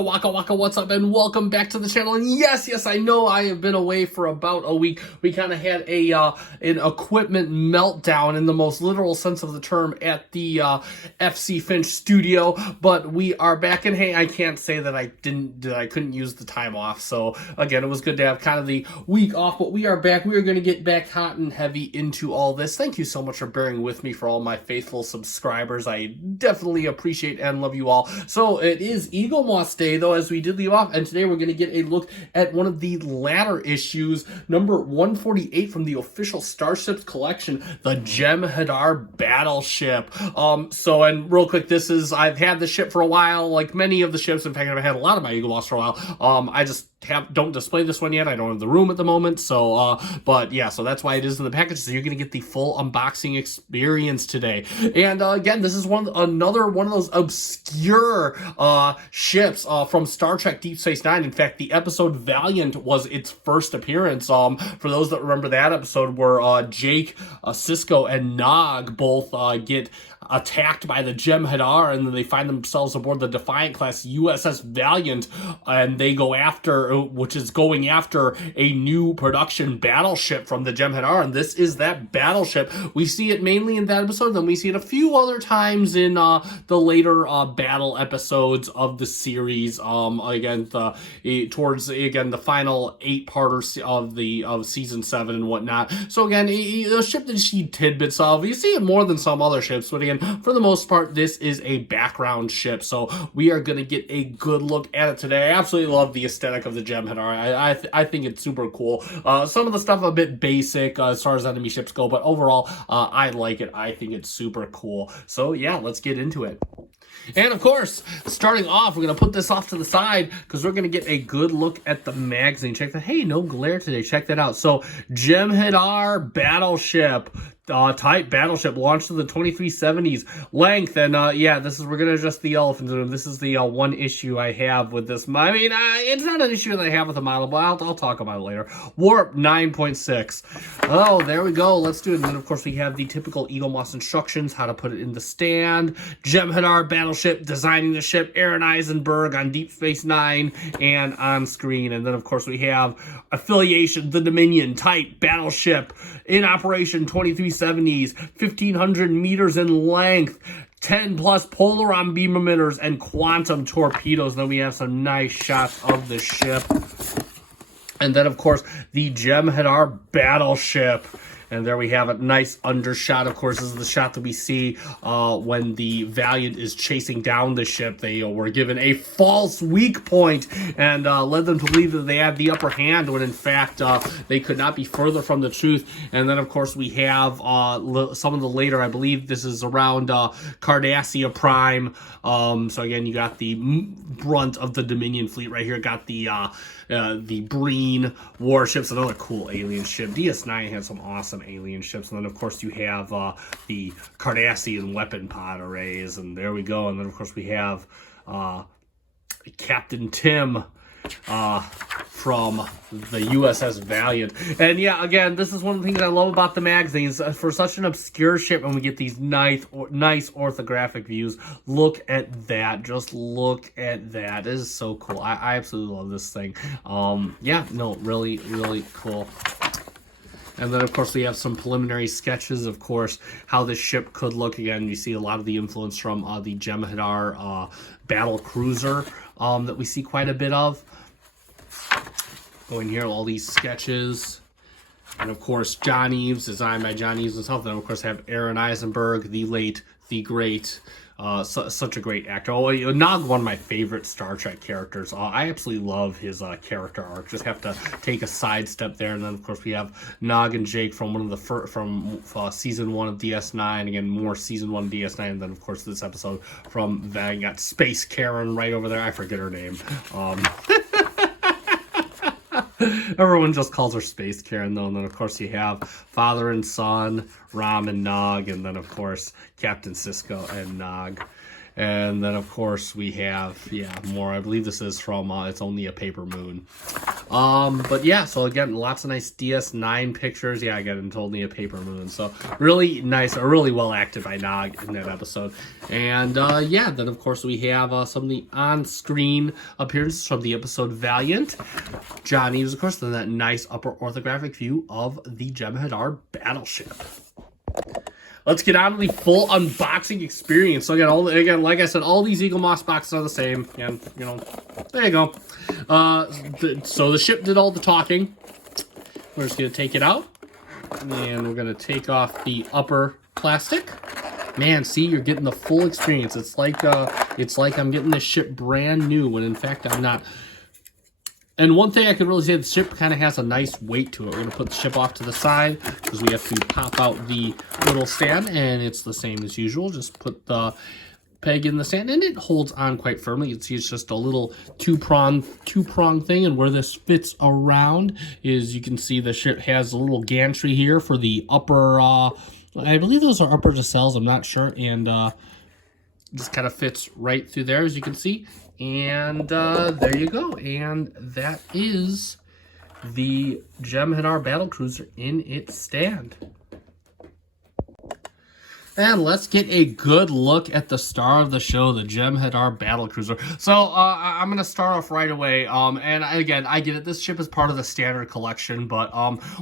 Waka, what's up, and welcome back to the channel. And yes, I know I have been away for about a week. We kind of had an equipment meltdown in the most literal sense of the term at the FC Finch studio, but we are back. And hey, I can't say that I couldn't use the time off. So again, it was good to have kind of the week off, but we are back. We are going to get back hot and heavy into all this. Thank you so much for bearing with me, for all my faithful subscribers. I definitely appreciate and love you all. So it is Eaglemoss Day, though, as we did leave off, and today we're going to get a look at one of the latter issues, number 148 from the official Starships collection, the Jem'Hadar Battleship. And real quick, I've had the ship for a while, like many of the ships. In fact, I've had a lot of my Eaglemoss for a while. I just don't display this one yet. I don't have the room at the moment, so so that's why it is in the package. So you're gonna get the full unboxing experience today. And again, this is another one of those obscure ships from Star Trek Deep Space Nine. In fact, the episode Valiant was its first appearance. For those that remember that episode, where Jake, Sisko, and Nog both get attacked by the Jem'Hadar, and then they find themselves aboard the Defiant class USS Valiant, and they go after a new production battleship from the Jem'Hadar, and this is that battleship. We see it mainly in that episode, then we see it a few other times in the later battle episodes of the series. Towards the final 8-parter of season 7 and whatnot. So again, a ship that you see tidbits of. You see it more than some other ships, but again, for the most part, this is a background ship. So we are going to get a good look at it today. I absolutely love the aesthetic of the Jem'Hadar. I think it's super cool. Some of the stuff a bit basic as far as enemy ships go, but overall, I like it. I think it's super cool. So yeah, let's get into it. And of course, starting off, we're going to put this off to the side because we're going to get a good look at the magazine. Check that. Hey, no glare today. Check that out. So, Jem'Hadar Battleship. Type Battleship, launched in the 2370s. Length, and we're gonna adjust the elephant in the room. This is the one issue I have with this. I mean, it's not an issue that I have with the model, but I'll talk about it later. Warp 9.6. Oh, there we go. Let's do it. And then of course we have the typical Eaglemoss instructions, how to put it in the stand. Jem'Hadar Battleship, designing the ship, Aaron Eisenberg on Deep Space Nine and on screen. And then of course we have affiliation, the Dominion Type Battleship in operation 2370s, 1,500 meters in length, 10 plus polaron beam emitters, and quantum torpedoes. Then we have some nice shots of the ship. And then, of course, the Jem'Hadar Battleship. And there we have a nice undershot. Of course, this is the shot that we see when the Valiant is chasing down the ship. They were given a false weak point and led them to believe that they had the upper hand, when in fact they could not be further from the truth. And then, of course, we have some of the later, I believe this is around Cardassia Prime. So again, you got the brunt of the Dominion fleet right here. Got the Breen warships, another cool alien ship. DS9 had some awesome alien ships. And then, of course, you have the Cardassian weapon pod arrays. And there we go. And then, of course, we have Captain Tim from the USS Valiant. And yeah, again, this is one of the things I love about the magazines. For such an obscure ship, and we get these nice orthographic views. Look at that. Just look at that. It is so cool. I absolutely love this thing. Really, really cool. And then, of course, we have some preliminary sketches, of course, how this ship could look. Again, you see a lot of the influence from the Jem'Hadar battle cruiser that we see quite a bit of. Going here, all these sketches. And, of course, John Eves, designed by John Eves himself. Then, of course, have Aaron Eisenberg, the late, the great, such a great actor. Nog, one of my favorite Star Trek characters. I absolutely love his character arc. Just have to take a sidestep there. And then, of course, we have Nog and Jake from one of the season 1 of DS9. Again, more season 1 of DS9. And then, of course, this episode from Vang. Got Space Karen right over there. I forget her name. Everyone just calls her Space Karen, though. And then, of course, you have father and son, Ram and Nog, and then, of course, Captain Sisko and Nog. And then, of course, we have, yeah, more. I believe this is from It's Only a Paper Moon. But yeah, so again, lots of nice DS9 pictures. Yeah, again, It's Only a Paper Moon. So really nice, really well acted by Nog in that episode. And yeah, then, of course, we have some of the on-screen appearances from the episode Valiant. Johnny was, of course, in that nice upper orthographic view of the Jem'Hadar battleship. Let's get on to the full unboxing experience. So again, like I said, all these Eaglemoss boxes are the same. And, you know, there you go. So the ship did all the talking. We're just going to take it out. And we're going to take off the upper plastic. Man, see, you're getting the full experience. It's like I'm getting this ship brand new, when in fact I'm not. And one thing I can really say, the ship kind of has a nice weight to it. We're going to put the ship off to the side because we have to pop out the little stand, and it's the same as usual. Just put the peg in the stand, and it holds on quite firmly. You can see it's just a little two-prong thing, and where this fits around is, you can see the ship has a little gantry here for the upper, I believe those are upper nacelles, I'm not sure, and just kind of fits right through there, as you can see. And there you go. And that is the Jem'Hadar Battlecruiser in its stand. And let's get a good look at the star of the show, the Jem'Hadar Battlecruiser. So I'm going to start off right away. And again, I get it. This ship is part of the standard collection. But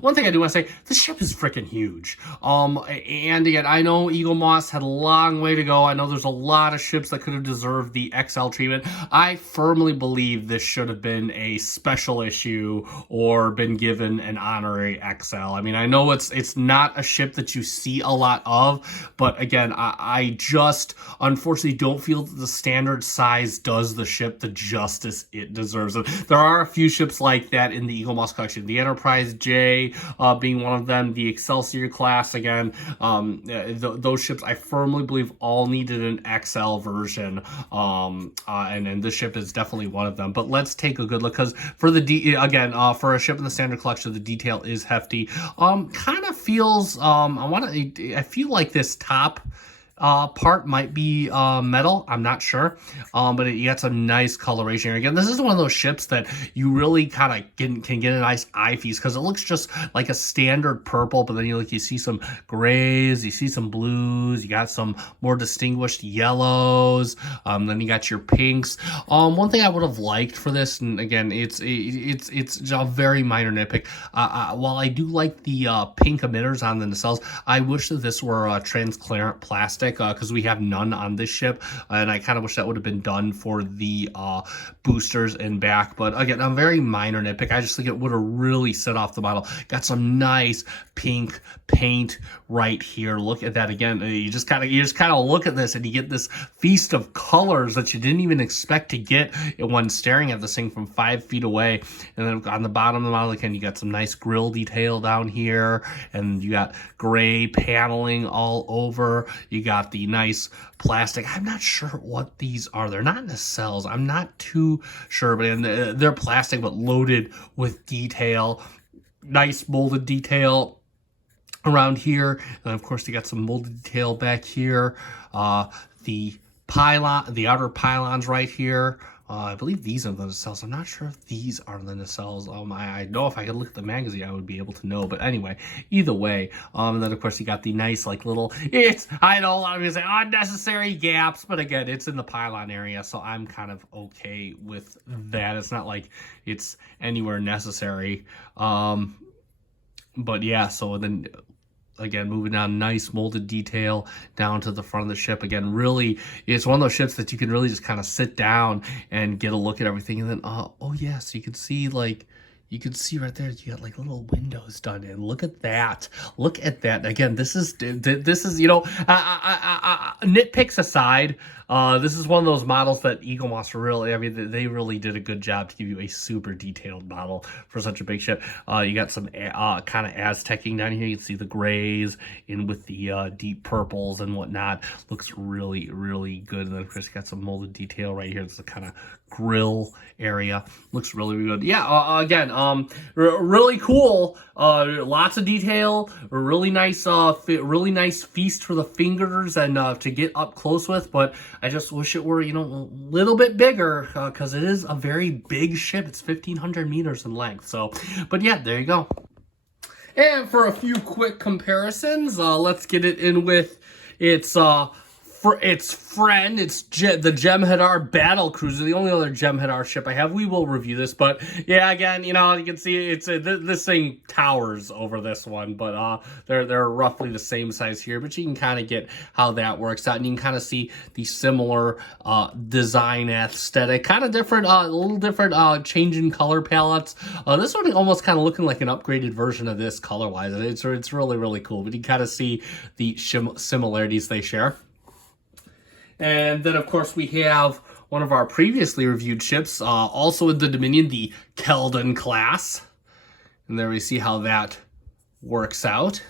one thing I do want to say, this ship is freaking huge. And again, I know Eaglemoss had a long way to go. I know there's a lot of ships that could have deserved the XL treatment. I firmly believe this should have been a special issue or been given an honorary XL. I mean, I know it's not a ship that you see a lot of, but again, I just unfortunately don't feel that the standard size does the ship the justice it deserves. And there are a few ships like that in the Eaglemoss collection. The Enterprise J being one of them, the Excelsior class, again, those ships I firmly believe all needed an XL version. And this ship is definitely one of them. But let's take a good look, because for the for a ship in the standard collection, the detail is hefty. Kind of feels I feel like this top part might be metal. I'm not sure, but you got some nice coloration here. Again, this is one of those ships that you really kind of can get a nice eye feast, because it looks just like a standard purple, but then you see some grays, you see some blues, you got some more distinguished yellows, then you got your pinks. One thing I would have liked for this, and again, it's a very minor nitpick. While I do like the pink emitters on the nacelles, I wish that this were transparent plastic, because we have none on this ship, and I kind of wish that would have been done for the boosters and back. But again, a very minor nitpick. I just think it would have really set off the model. Got some nice pink paint right here. Look at that again. You just kind of look at this, and you get this feast of colors that you didn't even expect to get when staring at this thing from 5 feet away. And then on the bottom of the model, again, you got some nice grill detail down here, and you got gray paneling all over. You got the nice plastic. I'm not sure what these are. They're not nacelles. I'm not too sure, but they're plastic but loaded with detail. Nice molded detail around here, and of course you got some molded detail back here. The outer pylons right here. I believe these are the nacelles. I'm not sure if these are the nacelles. I know if I could look at the magazine, I would be able to know. But anyway, either way. And then, of course, you got the nice, like, little... I know a lot of people say unnecessary gaps. But again, it's in the pylon area. So I'm kind of okay with that. It's not like it's anywhere necessary. But yeah, so then... Again, moving down, nice molded detail down to the front of the ship. Again, really, it's one of those ships that you can really just kind of sit down and get a look at everything. And then, oh yes, you can see right there, you got like little windows done in. Look at that. Look at that. Again, this is nitpicks aside, this is one of those models that Eaglemoss really, they really did a good job to give you a super detailed model for such a big ship. You got some kind of Aztecing down here. You can see the grays in with the deep purples and whatnot. Looks really, really good. And then, of course, you got some molded detail right here. It's kind of grill area. Looks really, really good. Yeah, again, really cool. Lots of detail. Really nice, really nice feast for the fingers and to get up close with. But I just wish it were, you know, a little bit bigger because it is a very big ship. It's 1,500 meters in length. So, but yeah, there you go. And for a few quick comparisons, let's get it in with its friend. It's the Jem'Hadar battle cruiser, the only other Jem'Hadar ship I have. We will review this, but yeah, again, you know, you can see it's this thing towers over this one, but they're roughly the same size here. But you can kind of get how that works out, and you can kind of see the similar design aesthetic, kind of different, a little different, change in color palettes. This one almost kind of looking like an upgraded version of this color wise. It's really, really cool. But you kind of see the similarities they share. And then, of course, we have one of our previously reviewed ships, also in the Dominion, the Keldon class. And there we see how that works out.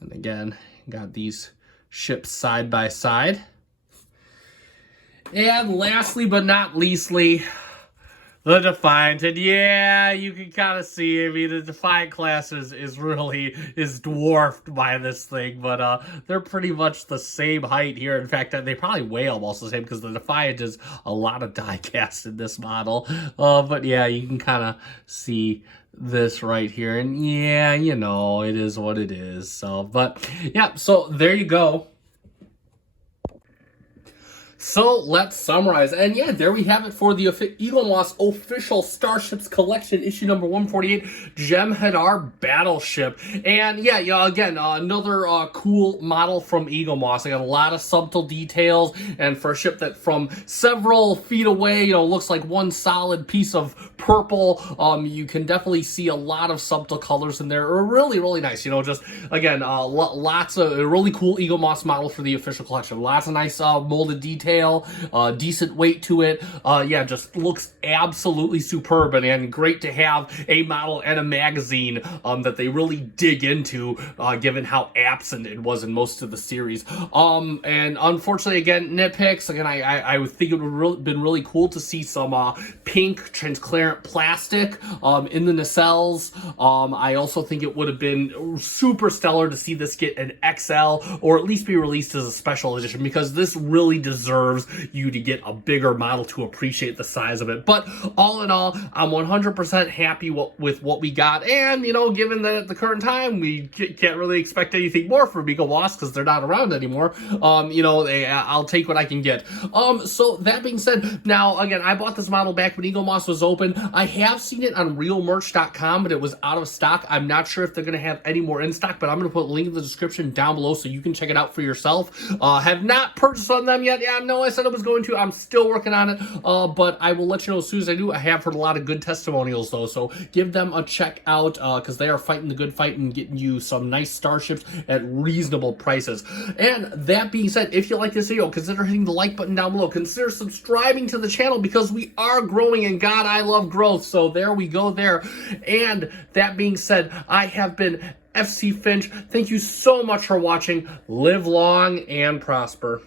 And again, got these ships side by side. And lastly, but not leastly, the Defiant. And yeah, you can kind of see, I mean, the Defiant class is really dwarfed by this thing, but they're pretty much the same height here. In fact, they probably weigh almost the same because the Defiant is a lot of die cast in this model. But yeah, you can kind of see this right here, and yeah, you know, it is what it is. So, but yeah, so there you go. So let's summarize. And yeah, there we have it for the Eaglemoss official Starships collection, issue number 148, Jem'Hadar Battleship. And yeah, again, another cool model from Eaglemoss. I got a lot of subtle details, and for a ship that from several feet away, you know, looks like one solid piece of purple, you can definitely see a lot of subtle colors in there. Really, really nice. You know, just again, lots of really cool Eaglemoss model for the official collection. Lots of nice molded detail. Decent weight to it. Yeah, just looks absolutely superb, and great to have a model and a magazine that they really dig into, given how absent it was in most of the series. And unfortunately, again, nitpicks. Again, I would think it would have been really cool to see some pink transparent plastic in the nacelles. I also think it would have been super stellar to see this get an XL, or at least be released as a special edition, because this really deserves you to get a bigger model to appreciate the size of it. But all in all, I'm 100% happy with what we got, and you know, given that at the current time we can't really expect anything more from Eaglemoss because they're not around anymore, you know, I'll take what I can get. So that being said, now again, I bought this model back when Eaglemoss was open. I have seen it on realmerch.com, but it was out of stock. I'm not sure if they're going to have any more in stock, but I'm going to put a link in the description down below so you can check it out for yourself. Have not purchased on them yet. Yeah, no, I said I was going to. I'm still working on it, but I will let you know as soon as I do. I have heard a lot of good testimonials, though, so give them a check out, because they are fighting the good fight and getting you some nice starships at reasonable prices. And that being said, if you like this video, consider hitting the like button down below. Consider subscribing to the channel, because we are growing, and God, I love growth, so there we go there. And that being said, I have been FC Finch. Thank you so much for watching. Live long and prosper.